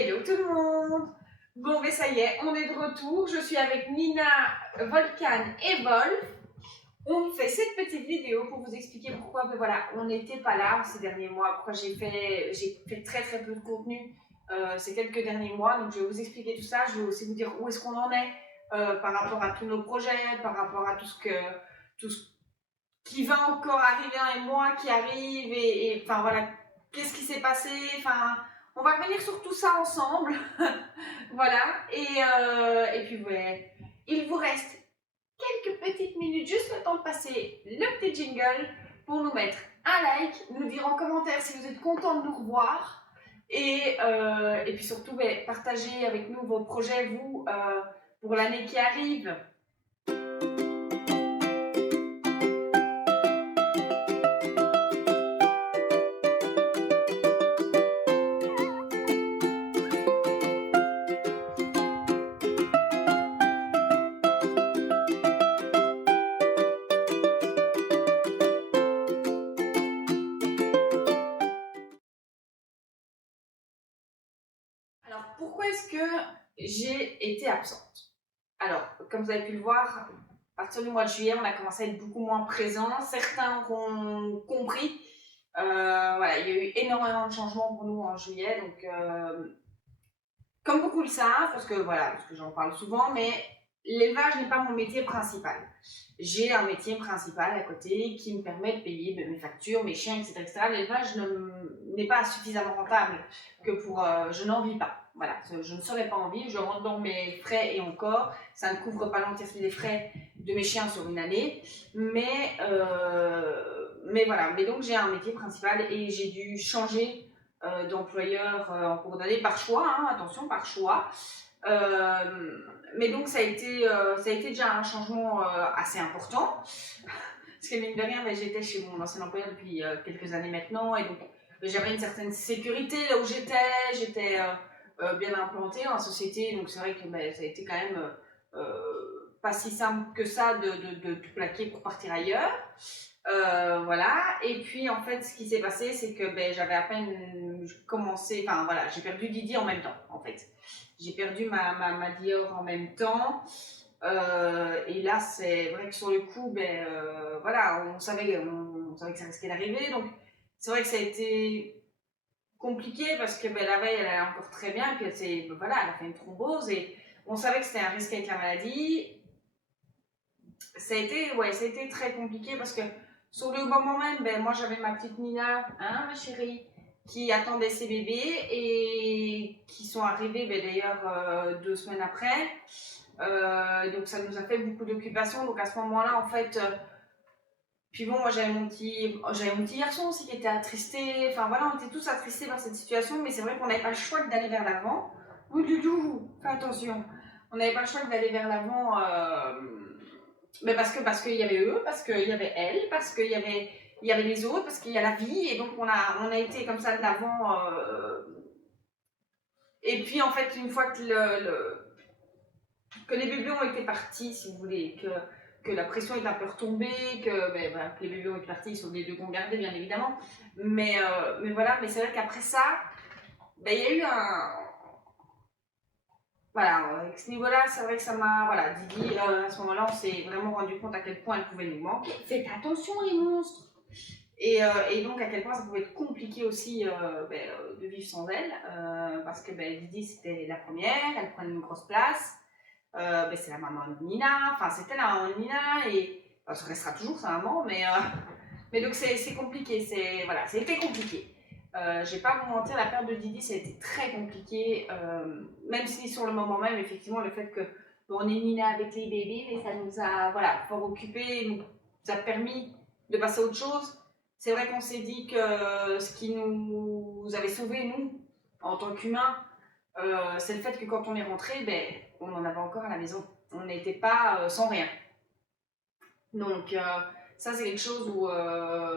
Hello tout le monde. Bon, mais ça y est, on est de retour. Je suis avec Nina, Volcan et Wolf. On fait cette petite vidéo pour vous expliquer pourquoi, ben voilà, on n'était pas là ces derniers mois. Pourquoi j'ai fait très peu de contenu ces quelques derniers mois. Donc, je vais vous expliquer tout ça. Je vais aussi vous dire où est-ce qu'on en est par rapport à tous nos projets, par rapport à tout ce qui va encore arriver dans les mois qui arrivent et enfin voilà, qu'est-ce qui s'est passé. Enfin, on va revenir sur tout ça ensemble. Voilà, et puis ouais, il vous reste quelques petites minutes, juste le temps de passer le petit jingle pour nous mettre un like, nous dire en commentaire si vous êtes content de nous revoir, et puis surtout, partagez avec nous vos projets, vous, pour l'année qui arrive. Alors, pourquoi est-ce que j'ai été absente? Alors, comme vous avez pu le voir, à partir du mois de juillet, on a commencé à être beaucoup moins présents. Certains ont compris. Voilà, il y a eu énormément de changements pour nous en juillet. Donc, comme beaucoup le savent, parce que j'en parle souvent, mais l'élevage n'est pas mon métier principal. J'ai un métier principal à côté qui me permet de payer mes factures, mes chiens, etc. L'élevage n'est pas suffisamment rentable que pour... je n'en vis pas. Voilà, je ne saurais pas en vivre. Je rentre dans mes frais et encore, ça ne couvre pas l'entièreté des frais de mes chiens sur une année. Mais voilà, mais donc j'ai un métier principal et j'ai dû changer d'employeur en cours d'année par choix, hein, attention, par choix. Mais donc ça a été déjà un changement assez important, parce que mine de rien, j'étais chez mon ancien employeur depuis quelques années maintenant, et donc j'avais une certaine sécurité là où j'étais bien implantée dans la société, donc c'est vrai que ça a été quand même pas si simple que ça de tout plaquer pour partir ailleurs. Voilà, et puis en fait ce qui s'est passé c'est que j'avais à peine commencé, enfin voilà, j'ai perdu Didi en même temps en fait. J'ai perdu ma Dior en même temps, et là c'est vrai que sur le coup, voilà, on savait que ça risquait d'arriver, donc c'est vrai que ça a été compliqué parce que la veille elle allait encore très bien, et puis elle a fait une thrombose et on savait que c'était un risque avec la maladie. Ça a été très compliqué parce que sur le moment même, moi j'avais ma petite Nina, hein, ma chérie, qui attendait ses bébés et qui sont arrivés d'ailleurs 2 semaines après. Donc ça nous a fait beaucoup d'occupation. Donc à ce moment-là, en fait, puis bon, moi j'avais mon petit garçon aussi qui était attristé. Enfin voilà, on était tous attristés par cette situation, mais c'est vrai qu'on n'avait pas le choix d'aller vers l'avant. Oui, Doudou, fais attention. On n'avait pas le choix d'aller vers l'avant. Mais parce qu'il y avait eux, parce qu'il y avait elle, parce qu'il y avait les autres, parce qu'il y a la vie, et donc on a été comme ça de l'avant. Et puis en fait, une fois que les bébés ont été partis, si vous voulez, que la pression est un peu retombée, que les bébés ont été partis, ils sont les deux qu'on gardait bien évidemment. Mais voilà, mais c'est vrai qu'après ça, il y a eu un... Voilà, avec ce niveau-là, c'est vrai que ça m'a... Voilà, Didi, à ce moment-là, on s'est vraiment rendu compte à quel point elle pouvait nous manquer. Faites attention, les monstres! Et donc, à quel point ça pouvait être compliqué aussi de vivre sans elle, parce que Didi, c'était la première, elle prenait une grosse place. C'est la maman de Nina, enfin, c'était la maman de Nina, et ça restera toujours sa maman, mais donc c'est compliqué, c'était compliqué. Je vais pas vous mentir, la perte de Didi, ça a été très compliqué, même si sur le moment même, effectivement, le fait que on est Nina avec les bébés, mais ça nous a fort occupés, nous a permis de passer à autre chose. C'est vrai qu'on s'est dit que ce qui nous avait sauvés, nous, en tant qu'humains, c'est le fait que quand on est rentré, on en avait encore à la maison. On n'était pas sans rien. Donc, ça, c'est quelque chose où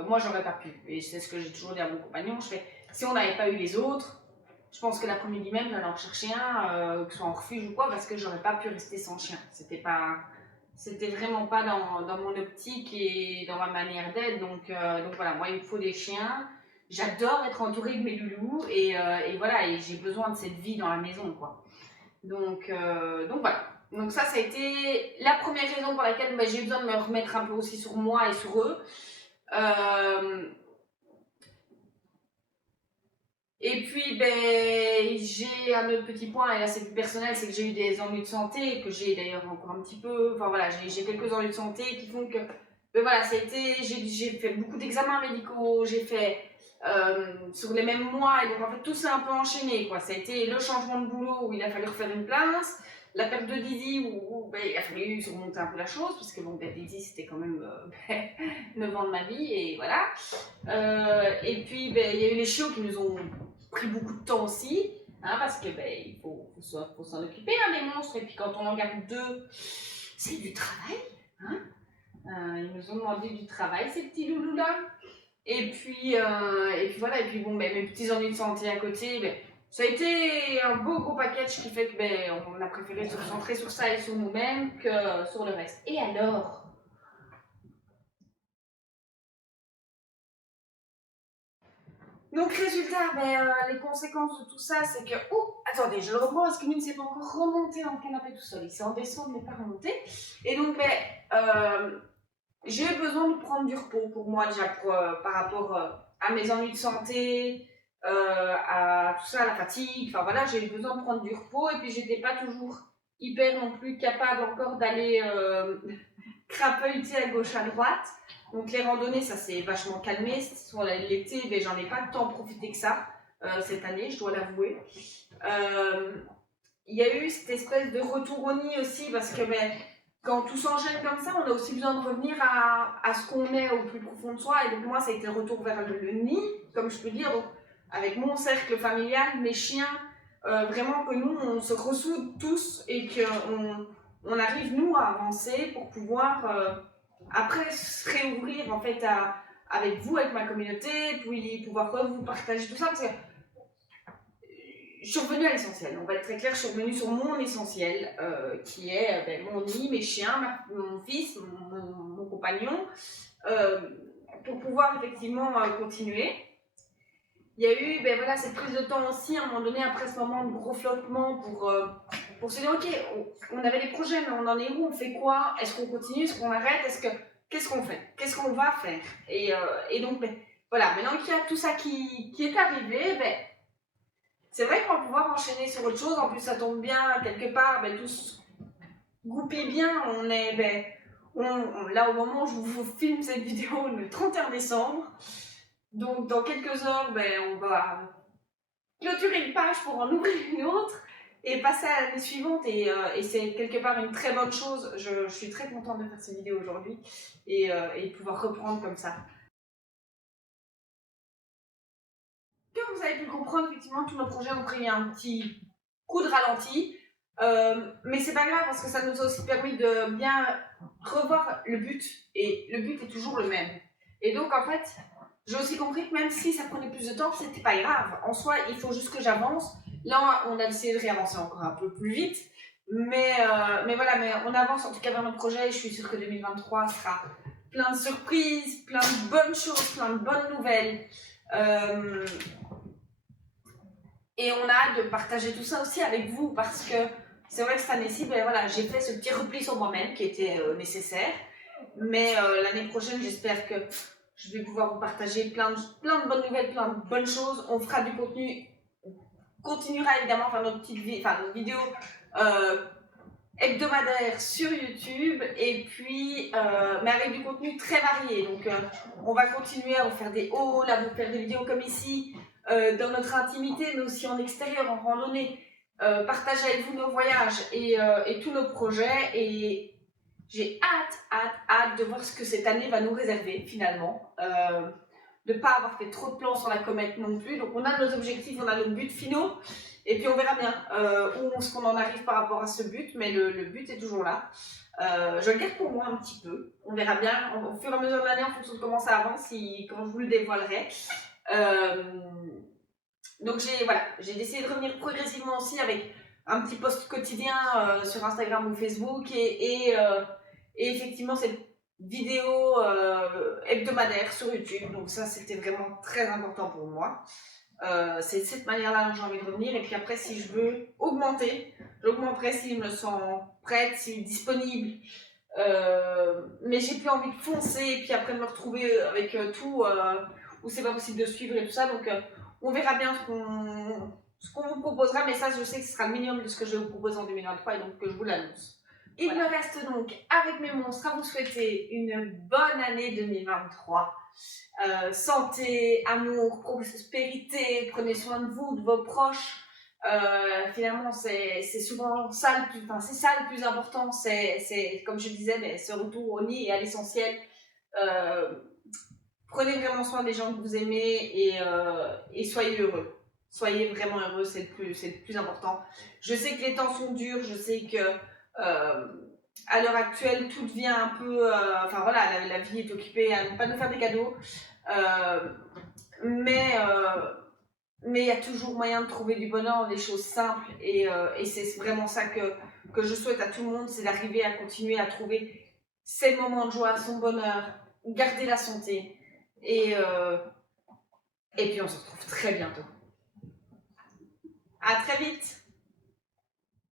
moi, j'aurais pas pu. Et c'est ce que j'ai toujours dit à mon compagnon. Je fais, si on n'avait pas eu les autres, je pense que l'après-midi même, j'allais en chercher un, que ce soit en refuge ou quoi, parce que j'aurais pas pu rester sans chien. C'était vraiment pas dans mon optique et dans ma manière d'être. Donc voilà, moi, il me faut des chiens. j'adore être entourée de mes loulous et voilà, et j'ai besoin de cette vie dans la maison, quoi. Donc voilà. Donc ça a été la première raison pour laquelle j'ai besoin de me remettre un peu aussi sur moi et sur eux. Et puis, j'ai un autre petit point, et là c'est plus personnel, c'est que j'ai eu des ennuis de santé, que j'ai d'ailleurs encore un petit peu, enfin voilà, j'ai quelques ennuis de santé qui font que, voilà, ça a été, j'ai fait beaucoup d'examens médicaux, j'ai fait sur les mêmes mois, et donc en fait tout s'est un peu enchaîné, quoi. Ça a été le changement de boulot où il a fallu refaire une place, la perte de Didi où il a fallu surmonter un peu la chose, parce que bon, Didi c'était quand même 9 ans de ma vie, et voilà. Et puis il y a eu les chiots qui nous ont pris beaucoup de temps aussi, hein, parce que il faut s'en occuper, hein, les monstres, et puis quand on en garde deux, c'est du travail, hein. Ils nous ont demandé du travail, ces petits loulous-là. Et puis voilà, et puis bon, mes petits ennuis de santé à côté, ça a été un beau gros package qui fait que on a préféré se concentrer sur ça et sur nous-mêmes que sur le reste. Et alors? Donc résultat, les conséquences de tout ça, c'est que... Oh, attendez, je le reprends parce que lui ne s'est pas encore remonté dans le canapé tout seul. Il s'est en descendre mais pas remonté. Et donc, j'ai besoin de prendre du repos pour moi déjà par rapport à mes ennuis de santé, à tout ça, à la fatigue. Enfin voilà, j'ai eu besoin de prendre du repos et puis j'étais pas toujours hyper non plus capable encore d'aller crapauter à gauche à droite. Donc les randonnées, ça s'est vachement calmé. Sur l'été, j'en ai pas tant profité que ça cette année, je dois l'avouer. Il y a eu cette espèce de retour au nid aussi parce que quand tout s'enchaîne comme ça, on a aussi besoin de revenir à ce qu'on est au plus profond de soi. Et donc moi, ça a été le retour vers le nid, comme je peux dire, donc, avec mon cercle familial, mes chiens, vraiment que nous, on se ressoude tous et qu'on arrive, nous, à avancer pour pouvoir, après, se réouvrir, en fait, avec vous, avec ma communauté, puis pouvoir vous partager tout ça. Parce que je suis revenue à l'essentiel, on va être très clair, je suis revenue sur mon essentiel, qui est mon nid, mes chiens, mon fils, mon compagnon, pour pouvoir effectivement continuer. Il y a eu voilà, cette prise de temps aussi, à un moment donné, après ce moment de gros flottement, pour se dire, ok, on avait des projets, mais on en est où, on fait quoi, est-ce qu'on continue, est-ce qu'on arrête, qu'est-ce qu'on fait, qu'est-ce qu'on va faire, et donc, voilà, maintenant qu'il y a tout ça qui est arrivé, c'est vrai qu'on va pouvoir enchaîner sur autre chose. En plus, ça tombe bien, quelque part, tout se goupille bien. On est, là, au moment où je vous filme cette vidéo, le 31 décembre. Donc, dans quelques heures, on va clôturer une page pour en ouvrir une autre et passer à l'année suivante. Et c'est quelque part une très bonne chose. Je suis très contente de faire cette vidéo aujourd'hui et de pouvoir reprendre comme ça. Comme vous avez pu le comprendre, effectivement, tous nos projets ont pris un petit coup de ralenti. Mais c'est pas grave parce que ça nous a aussi permis de bien revoir le but. Et le but est toujours le même. Et donc, en fait, j'ai aussi compris que même si ça prenait plus de temps, c'était pas grave. En soi, il faut juste que j'avance. Là, on a décidé de réavancer encore un peu plus vite. Mais voilà, mais on avance en tout cas vers notre projet. Je suis sûre que 2023 sera plein de surprises, plein de bonnes choses, plein de bonnes nouvelles. Et on a hâte de partager tout ça aussi avec vous parce que c'est vrai que cette année-ci, voilà, j'ai fait ce petit repli sur moi-même qui était nécessaire. Mais l'année prochaine, j'espère que je vais pouvoir vous partager plein de bonnes nouvelles, plein de bonnes choses. On fera du contenu, on continuera évidemment à faire notre vidéo hebdomadaire sur YouTube et puis mais avec du contenu très varié. Donc on va continuer à vous faire des hauls, à vous faire des vidéos comme ici, dans notre intimité, mais aussi en extérieur, en randonnée, partager avec vous nos voyages et tous nos projets. Et j'ai hâte de voir ce que cette année va nous réserver finalement. De ne pas avoir fait trop de plans sur la comète non plus. Donc on a nos objectifs, on a nos buts finaux. Et puis on verra bien où est-ce qu'on en arrive par rapport à ce but, mais le but est toujours là. Je le garde pour moi un petit peu. On verra bien au fur et à mesure de l'année en fonction de comment ça avance, quand je vous le dévoilerai. Donc j'ai décidé de revenir progressivement aussi avec un petit post quotidien sur Instagram ou Facebook et effectivement cette vidéos hebdomadaires sur YouTube. Donc ça, c'était vraiment très important pour moi. C'est de cette manière-là que j'ai envie de revenir. Et puis après, si je veux augmenter, j'augmenterai si je me sens prête, si disponible. Mais j'ai plus envie de foncer et puis après de me retrouver avec tout où c'est pas possible de suivre et tout ça. Donc on verra bien ce qu'on vous proposera, mais ça je sais que ce sera le minimum de ce que je vais vous proposer en 2023 et donc que je vous l'annonce. Il me reste donc avec mes monstres à vous souhaiter une bonne année 2023. Santé, amour, prospérité, prenez soin de vous, de vos proches. Finalement, c'est souvent ça le plus, c'est ça le plus important. C'est comme je disais, mais ce retour au nid et à l'essentiel. Prenez vraiment soin des gens que vous aimez et soyez heureux. Soyez vraiment heureux, c'est le plus important. Je sais que les temps sont durs, je sais que à l'heure actuelle, tout devient un peu. Enfin voilà, la vie est occupée à ne pas nous faire des cadeaux. Mais il y a toujours moyen de trouver du bonheur dans des choses simples et c'est vraiment ça que je souhaite à tout le monde, c'est d'arriver à continuer à trouver ses moments de joie, son bonheur, garder la santé et puis on se retrouve très bientôt. À très vite.